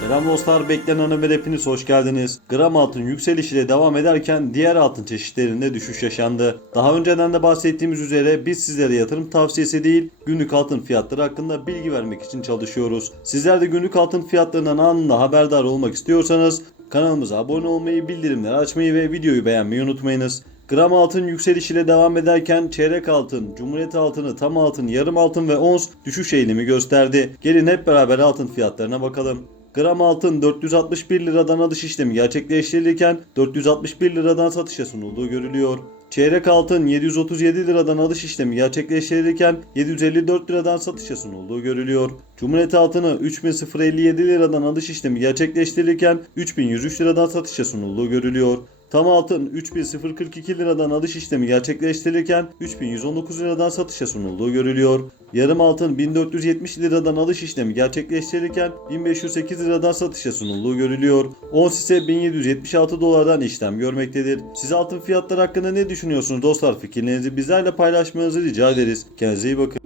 Selam dostlar, beklenen haber hepiniz hoş geldiniz. Gram altın yükselişiyle devam ederken diğer altın çeşitlerinde düşüş yaşandı. Daha önceden de bahsettiğimiz üzere biz sizlere yatırım tavsiyesi değil, günlük altın fiyatları hakkında bilgi vermek için çalışıyoruz. Sizler de günlük altın fiyatlarından anında haberdar olmak istiyorsanız kanalımıza abone olmayı, bildirimleri açmayı ve videoyu beğenmeyi unutmayınız. Gram altın yükselişiyle devam ederken çeyrek altın, cumhuriyet altını, tam altın, yarım altın ve ons düşüş eğilimi gösterdi. Gelin hep beraber altın fiyatlarına bakalım. Gram altın 461 liradan alış işlemi gerçekleştirilirken 461 liradan satışa sunulduğu görülüyor. Çeyrek altın 737 liradan alış işlemi gerçekleştirilirken 754 liradan satışa sunulduğu görülüyor. Cumhuriyet altını 3057 liradan alış işlemi gerçekleştirilirken 3103 liradan satışa sunulduğu görülüyor. Tam altın 3042 liradan alış işlemi gerçekleştirilirken 3119 liradan satışa sunulduğu görülüyor. Yarım altın 1470 liradan alış işlemi gerçekleştirilirken 1508 liradan satışa sunulduğu görülüyor. Ons ise 1776 dolardan işlem görmektedir. Siz altın fiyatları hakkında ne düşünüyorsunuz dostlar? Fikirlerinizi bizlerle paylaşmanızı rica ederiz. Kendinize iyi bakın.